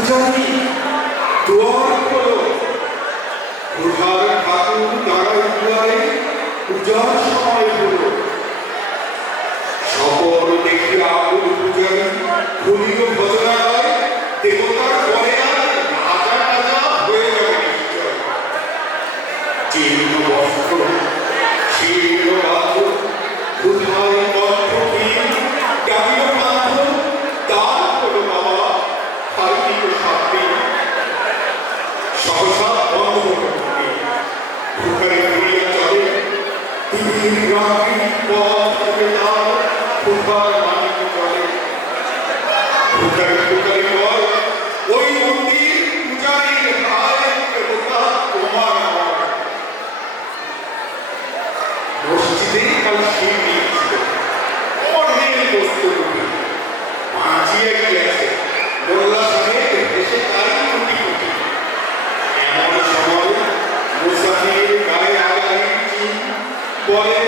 পূজারি দুয়ার খোলো, প্রধান ঠাকুর দাঁড়ায় দুয়ারে, পূজার সময় হলো। সপর দেখি আকুল পূজারি খুলিল ভজনালয়, দেবতার পরে আর রাজা রাজা হয়ে যাবে নিশ্চয়। জীর্ণ বস্ত্র শীর্ণ বাধ্য, কোথায় কণ্ঠহীন ডাকিল বাধ্য, দান হলো বাবা হারিয়ে সাথে। সহসা বন্ধ হলো ভুখারে ফিরিয়া চলে, তিমির রাত্রি পথ হবে তার, ভুখার মানিক চলে। ভুখারে ভুখারে বল ওই মন্দির পূজারীর হায়, দেবতা তোমার নয়। মসজিদে কাল শিব দিয়েছিল, অনেক বস্তু রূপে বাঁচিয়ে গিয়েছে। মোল্লা সাহেব এসে তাই কুটি কুটি। এমন সময় মুসাফির গায়ে আগাই বলে,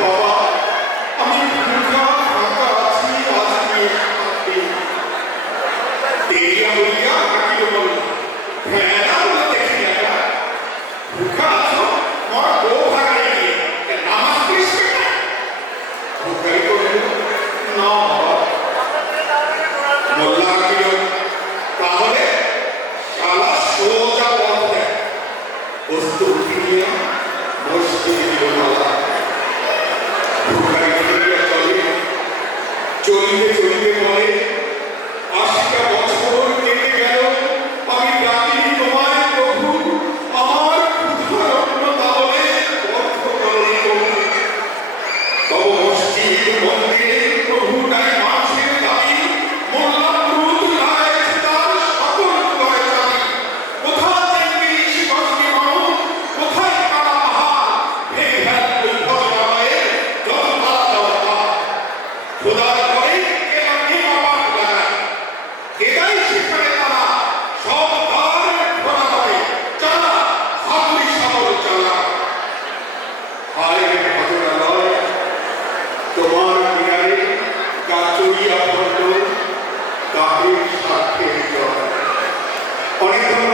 বাবা আমি ভুখা ফাঁকা আছি, আজকে থাকতে। দেরিয়া হইয়া হাঁটিল মোল্লা, ভেড়া বলে দেখি একটা ভুখা আছো, আমার বউ ভাগায় গিয়ে নামাজ পড়িস না। ভুখারি বলল, না বাবা। মোল্লা হাঁটিল, তাহলে শালা সোজা পথ দেয়। বস্তু উঠিয়া মসজিদে দিল মালা। ভুখারি ফিরিয়া চলে, চলিতে চলিতে বলে, ৮০টা বছর কেটে গেল, আমি ডাকিনি তোমায় প্রভু, আমার ক্ষুধারত্ন তাহলে বদ্ধ করো প্রভু। তব মসজিদ মন্দিরে প্রভু নাই মানুষের দাবি, মোল্লা মুরুদ নাই তার সকল দুয়ারে চাবি। কোথায় দেখবি শিবশ্রী মানুষ, কোথায় কারা পাহাড়, ভেঙে ফেল ওই ভজনালয়ে যত তারা দরকার। খোদার ঘরে কেনা নিমা পাক লাগায়, কেদাই সেখানে তারা সব দ্বার খোলা করে। চালা হাতুড়ি সাগর চালা। হায় রে ভজনালয়, তোমার কিনারে কাচুরিয়া পড়ল, গাভীর সাথে জল। অনেক ধন্যবাদ।